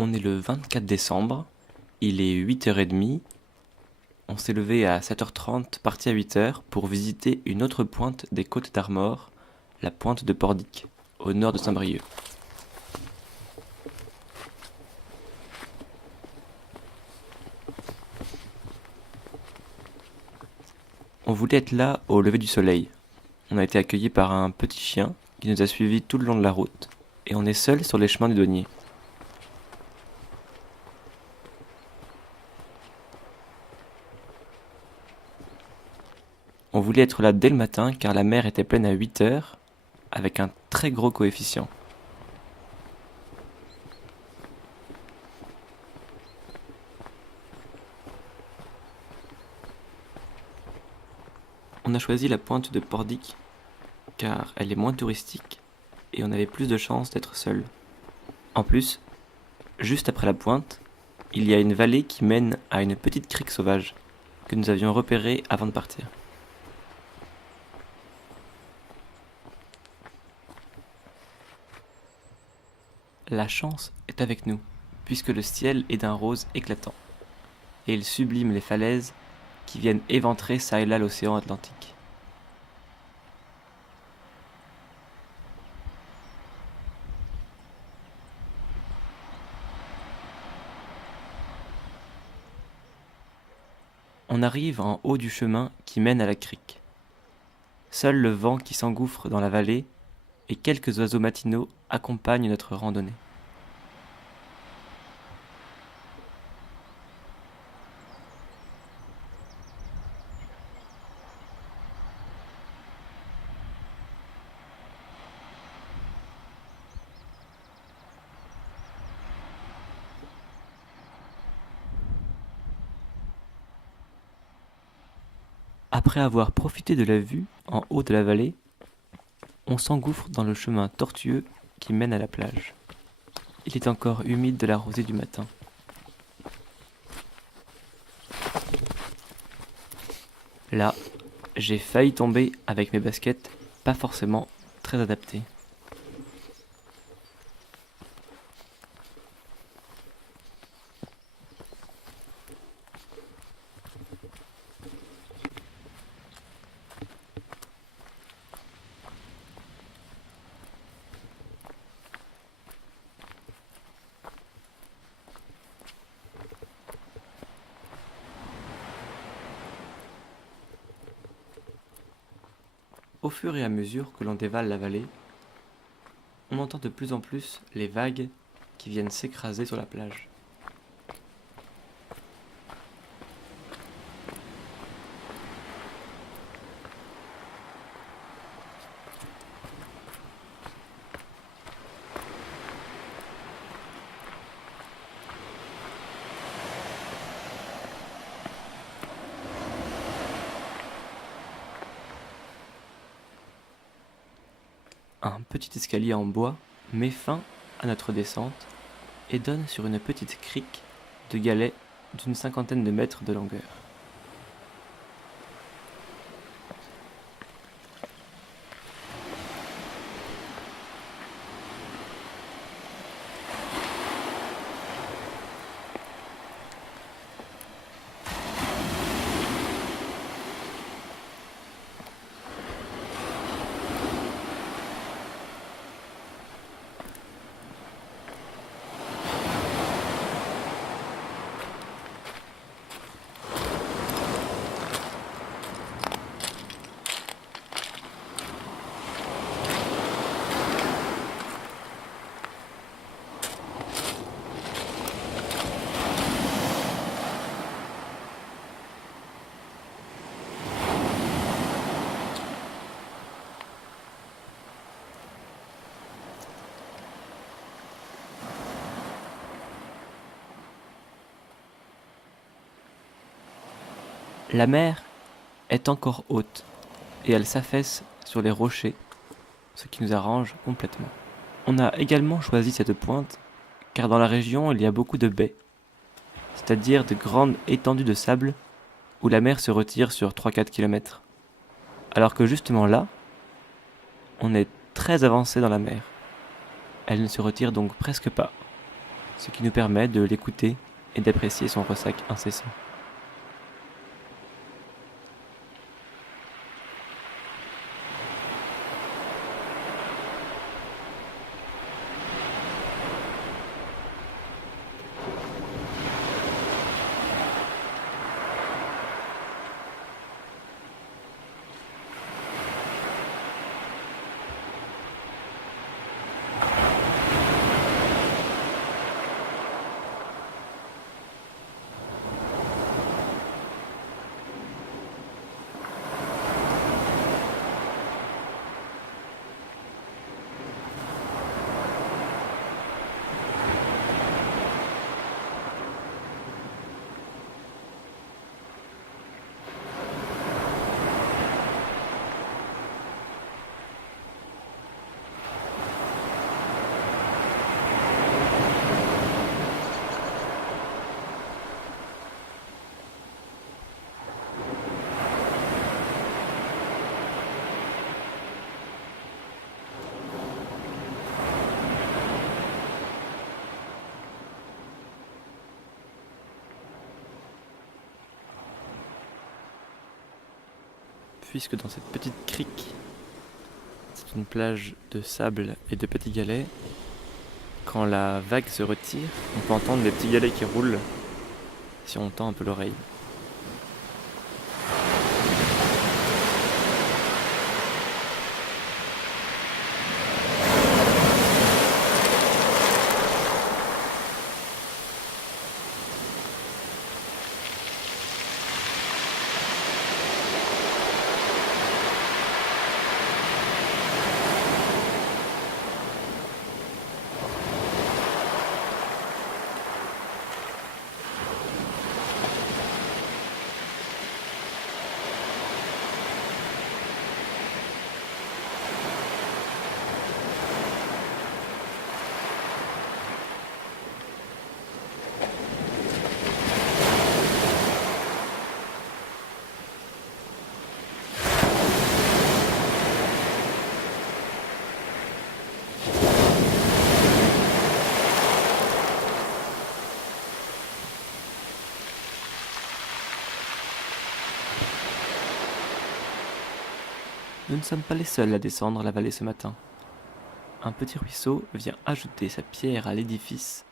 On est le 24 décembre, il est 8h30, on s'est levé à 7h30, parti à 8h pour visiter une autre pointe des côtes d'Armor, la pointe de Pordic, au nord de Saint-Brieuc. On voulait être là au lever du soleil. On a été accueillis par un petit chien qui nous a suivis tout le long de la route, et on est seul sur les chemins du douanier. On voulait être là dès le matin car la mer était pleine à 8h, avec un très gros coefficient. On a choisi la pointe de Pordic car elle est moins touristique et on avait plus de chances d'être seul. En plus, juste après la pointe, il y a une vallée qui mène à une petite crique sauvage que nous avions repérée avant de partir. La chance est avec nous, puisque le ciel est d'un rose éclatant, et il sublime les falaises qui viennent éventrer çà et là l'océan Atlantique. On arrive en haut du chemin qui mène à la crique. Seul le vent qui s'engouffre dans la vallée et quelques oiseaux matinaux accompagnent notre randonnée. Après avoir profité de la vue en haut de la vallée, on s'engouffre dans le chemin tortueux qui mène à la plage. Il est encore humide de la rosée du matin. Là, j'ai failli tomber avec mes baskets, pas forcément très adaptées. Au fur et à mesure que l'on dévale la vallée, on entend de plus en plus les vagues qui viennent s'écraser sur la plage. Un petit escalier en bois met fin à notre descente et donne sur une petite crique de galets d'une cinquantaine de mètres de longueur. La mer est encore haute et elle s'affaisse sur les rochers, ce qui nous arrange complètement. On a également choisi cette pointe car dans la région il y a beaucoup de baies, c'est-à-dire de grandes étendues de sable où la mer se retire sur 3-4 km. Alors que justement là, on est très avancé dans la mer. Elle ne se retire donc presque pas. ce qui nous permet de l'écouter et d'apprécier son ressac incessant. Puisque dans cette petite crique, c'est une plage de sable et de petits galets, quand la vague se retire, on peut entendre les petits galets qui roulent si on tend un peu l'oreille. Nous ne sommes pas les seuls à descendre la vallée ce matin. Un petit ruisseau vient ajouter sa pierre à l'édifice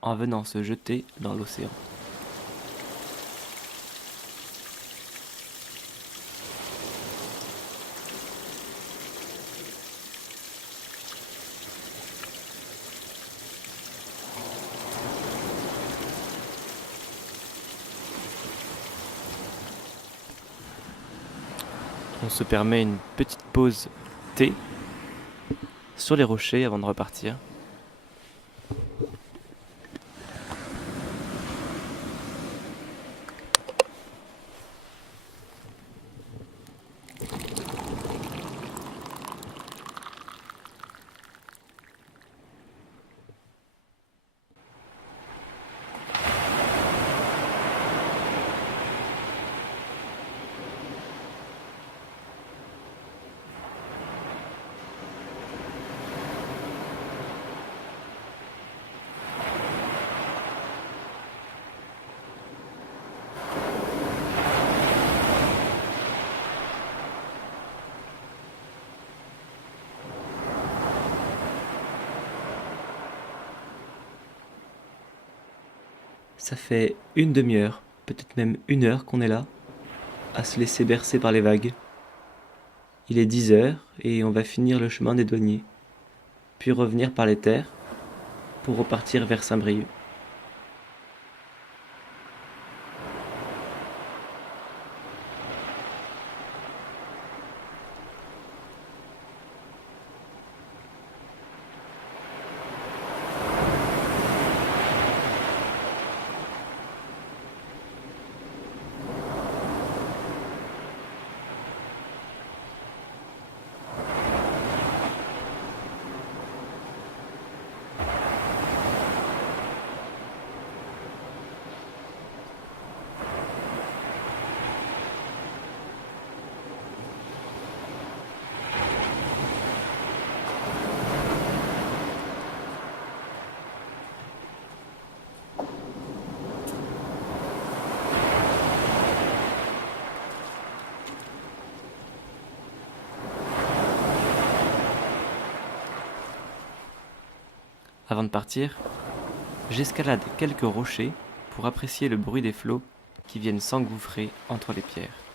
en venant se jeter dans l'océan. On se permet une petite pause thé sur les rochers avant de repartir. Ça fait une demi-heure, peut-être même 1 heure qu'on est là, à se laisser bercer par les vagues. Il est 10 heures et on va finir le chemin des douaniers, puis revenir par les terres pour repartir vers Saint-Brieuc. Avant de partir, j'escalade quelques rochers pour apprécier le bruit des flots qui viennent s'engouffrer entre les pierres.